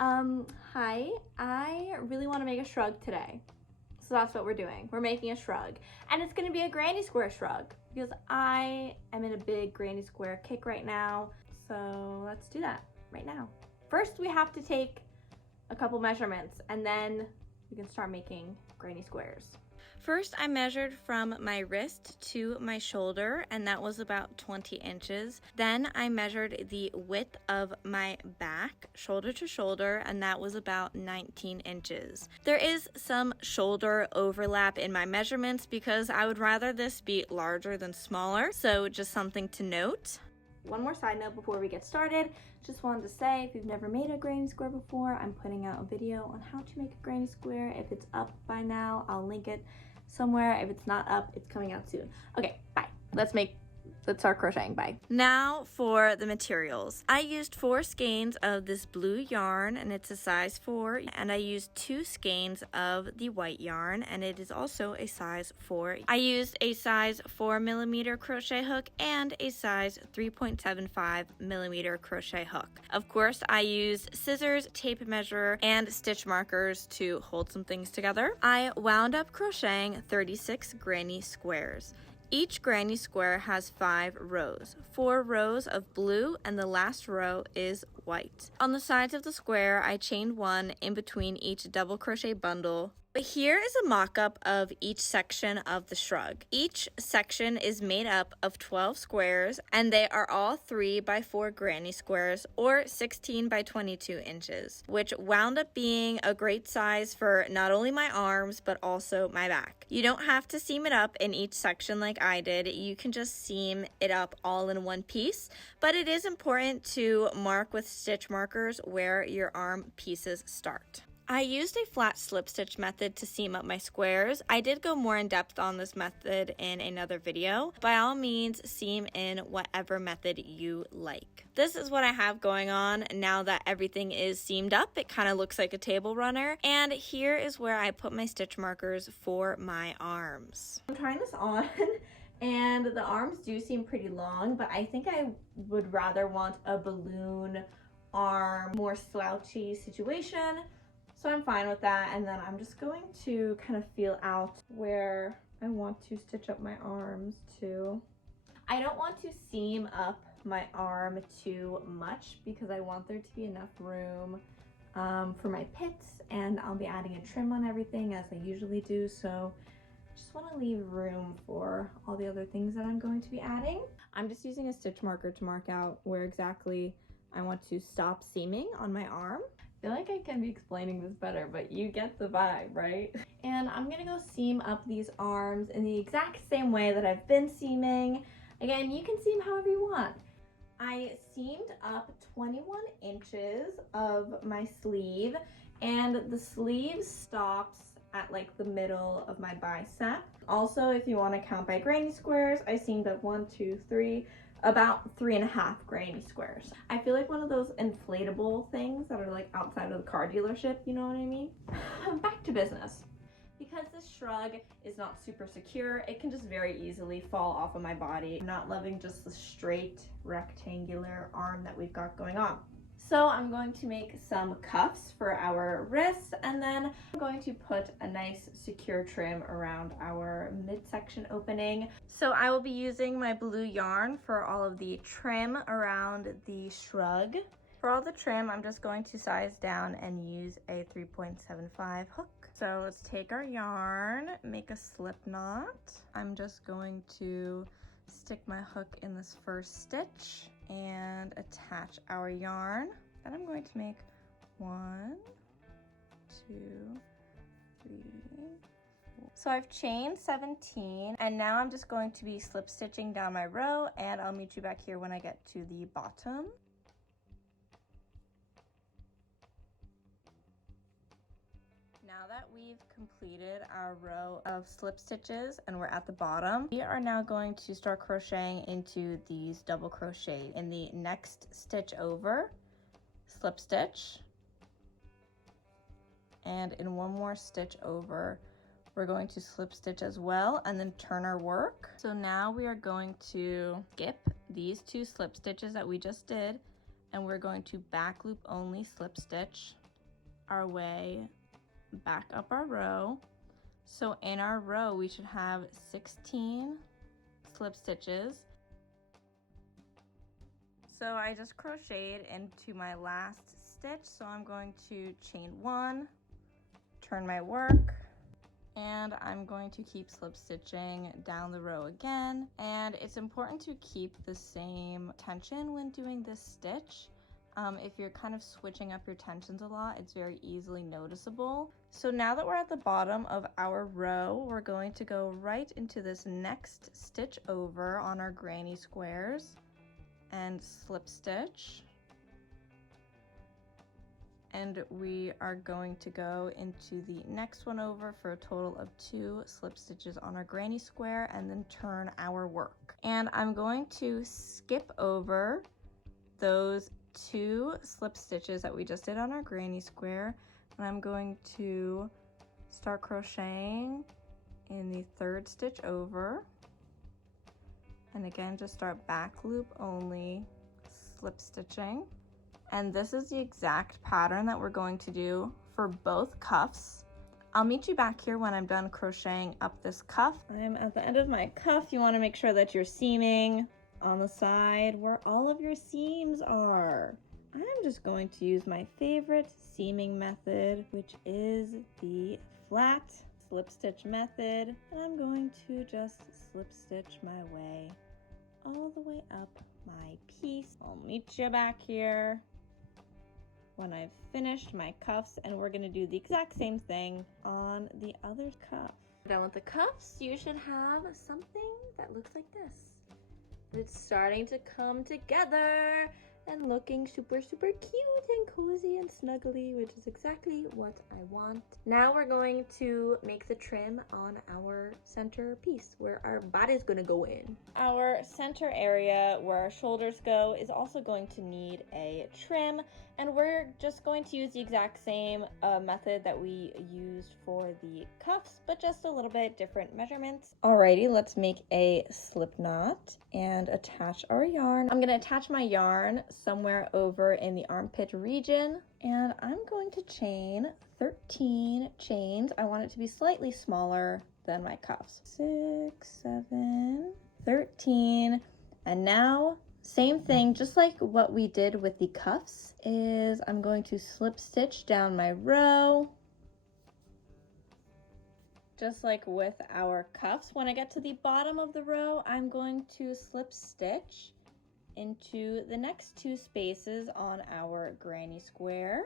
Hi, I really want to make a shrug today. So that's what we're doing. We're making a shrug. And it's gonna be a granny square shrug because I am in a big granny square kick right now. So let's do that right now. First, we have to take a couple measurements and then we can start making granny squares. First, I measured from my wrist to my shoulder, and that was about 20 inches. Then I measured the width of my back, shoulder to shoulder, and that was about 19 inches. There is some shoulder overlap in my measurements because I would rather this be larger than smaller, so just something to note. One more side note before we get started. Just wanted to say, if you've never made a granny square before, I'm putting out a video on how to make a granny square. If it's up by now, I'll link it somewhere. If it's not up, it's coming out soon. Okay, bye. Let's start crocheting. Bye. Now for the materials. I used 4 skeins of this blue yarn, and it's a size 4, and I used 2 skeins of the white yarn, and it is also a size 4. I used a size 4mm crochet hook and a size 3.75mm crochet hook. Of course, I used scissors, tape measure, and stitch markers to hold some things together. I wound up crocheting 36 granny squares. Each granny square has 5 rows, 4 rows of blue, and the last row is white. On the sides of the square, I chained 1 in between each double crochet bundle. But here is a mock-up of each section of the shrug. Each section is made up of 12 squares, and they are all 3 by 4 granny squares, or 16 by 22 inches, which wound up being a great size for not only my arms, but also my back. You don't have to seam it up in each section like I did. You can just seam it up all in one piece, but it is important to mark with stitch markers where your arm pieces start. I used a flat slip stitch method to seam up my squares. I did go more in depth on this method in another video. By all means, seam in whatever method you like. This is what I have going on now that everything is seamed up. It kind of looks like a table runner. And here is where I put my stitch markers for my arms. I'm trying this on and the arms do seem pretty long, but I think I would rather want a balloon arm, more slouchy situation. So I'm fine with that, and then I'm just going to kind of feel out where I want to stitch up my arms too. I don't want to seam up my arm too much because I want there to be enough room for my pits, and I'll be adding a trim on everything as I usually do, so just want to leave room for all the other things that I'm going to be adding. I'm just using a stitch marker to mark out where exactly I want to stop seaming on my arm. I feel like I can be explaining this better, but you get the vibe, right? And I'm gonna go seam up these arms in the exact same way that I've been seaming. Again, you can seam however you want. I seamed up 21 inches of my sleeve, and the sleeve stops at like the middle of my bicep. Also, if you want to count by granny squares, I seamed up 1, 2, 3, about 3.5 granny squares. I feel like one of those inflatable things that are like outside of the car dealership, you know what I mean? Back to business. Because this shrug is not super secure, it can just very easily fall off of my body. I'm not loving just the straight rectangular arm that we've got going on. So I'm going to make some cuffs for our wrists, and then I'm going to put a nice secure trim around our midsection opening. So I will be using my blue yarn for all of the trim around the shrug. For all the trim, I'm just going to size down and use a 3.75 hook. So let's take our yarn, make a slip knot. I'm just going to stick my hook in this first stitch and attach our yarn. Then I'm going to make 1, 2, 3, 4. So I've chained 17, and now I'm just going to be slip stitching down my row, and I'll meet you back here when I get to the bottom. Now that we've completed our row of slip stitches and we're at the bottom, we are now going to start crocheting into these double crochet. In the next stitch over, slip stitch, and in one more stitch over, we're going to slip stitch as well and then turn our work. So now we are going to skip these 2 slip stitches that we just did, and we're going to back loop only slip stitch our way back up our row. So in our row, we should have 16 slip stitches. So I just crocheted into my last stitch. So I'm going to chain 1, turn my work, and I'm going to keep slip stitching down the row again. And it's important to keep the same tension when doing this stitch. If you're kind of switching up your tensions a lot, it's very easily noticeable. So now that we're at the bottom of our row, we're going to go right into this next stitch over on our granny squares and slip stitch. And we are going to go into the next one over for a total of 2 slip stitches on our granny square and then turn our work. And I'm going to skip over those 2 slip stitches that we just did on our granny square, and I'm going to start crocheting in the 3rd stitch over, and again just start back loop only slip stitching. And this is the exact pattern that we're going to do for both cuffs. I'll meet you back here when I'm done crocheting up this cuff. I'm at the end of my cuff. You want to make sure that you're seaming on the side where all of your seams are. I'm just going to use my favorite seaming method, which is the flat slip stitch method. And I'm going to just slip stitch my way all the way up my piece. I'll meet you back here when I've finished my cuffs, and we're gonna do the exact same thing on the other cuff. Done with the cuffs, you should have something that looks like this. It's starting to come together and looking super, super cute and cozy and snuggly, which is exactly what I want. Now we're going to make the trim on our center piece where our body's gonna go in. Our center area where our shoulders go is also going to need a trim, and we're just going to use the exact same method that we used for the cuffs, but just a little bit different measurements. Alrighty, let's make a slip knot and attach our yarn. I'm gonna attach my yarn somewhere over in the armpit region, and I'm going to chain 13 chains. I want it to be slightly smaller than my cuffs. 6, 7, 13, and now same thing, just like what we did with the cuffs, is I'm going to slip stitch down my row, just like with our cuffs. When I get to the bottom of the row, I'm going to slip stitch into the next 2 spaces on our granny square.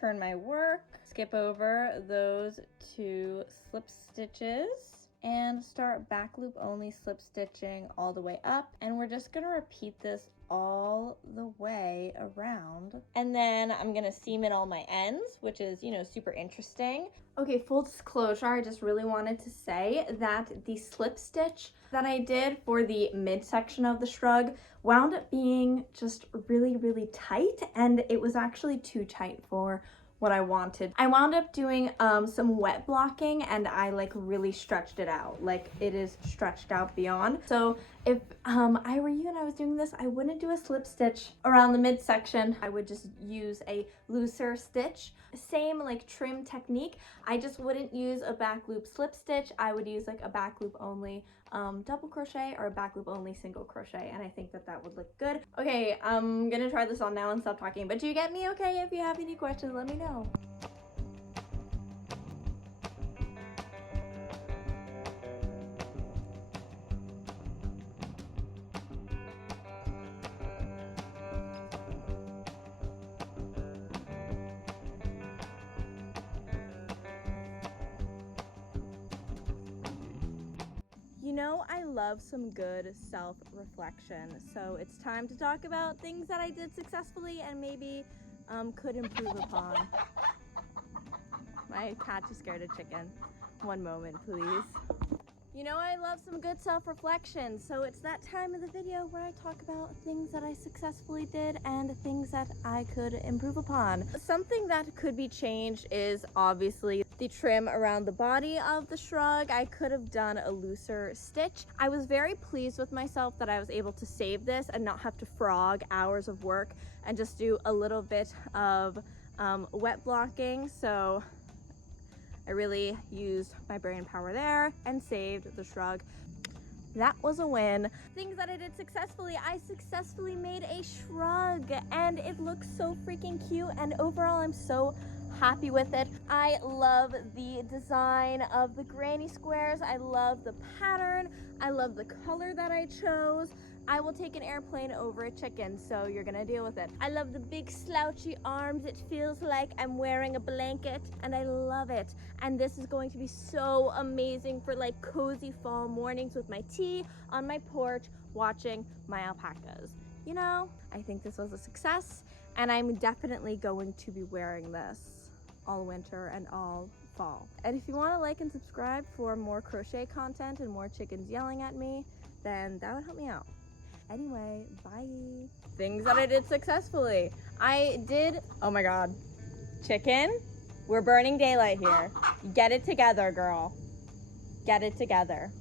Turn my work, skip over those 2 slip stitches, and start back loop only slip stitching all the way up. And we're just gonna repeat this all the way around. And then I'm gonna seam in all my ends, which is, you know, super interesting. Okay, full disclosure, I just really wanted to say that the slip stitch that I did for the midsection of the shrug wound up being just really, really tight, and it was actually too tight for what I wanted. I wound up doing some wet blocking, and I like really stretched it out. Like, it is stretched out beyond. So if I were you and I was doing this, I wouldn't do a slip stitch around the midsection. I would just use a looser stitch. Same like trim technique. I just wouldn't use a back loop slip stitch. I would use like a back loop only double crochet or a back loop only single crochet, and I think that that would look good. Okay, I'm gonna try this on now and stop talking, but do you get me okay? If you have any questions, let me know. You know, I love some good self-reflection, so it's time to talk about things that I did successfully and maybe could improve upon. My cat just scared a chicken. One moment, please. You know I love some good self-reflection, so it's that time of the video where I talk about things that I successfully did and things that I could improve upon. Something that could be changed is obviously the trim around the body of the shrug. I could have done a looser stitch. I was very pleased with myself that I was able to save this and not have to frog hours of work and just do a little bit of wet blocking. So I really used my brain power there and saved the shrug. That was a win. Things that I did successfully. I successfully made a shrug and it looks so freaking cute, and overall I'm so happy with it. I love the design of the granny squares. I love the pattern. I love the color that I chose. I will take an airplane over a chicken, so you're gonna deal with it. I love the big slouchy arms. It feels like I'm wearing a blanket and I love it. And this is going to be so amazing for like cozy fall mornings with my tea on my porch watching my alpacas. You know, I think this was a success and I'm definitely going to be wearing this all winter and all fall. And if you want to like and subscribe for more crochet content and more chickens yelling at me, then that would help me out. Anyway, bye. Things that I did successfully. I did, oh my God, chicken, we're burning daylight here. Get it together, girl. Get it together.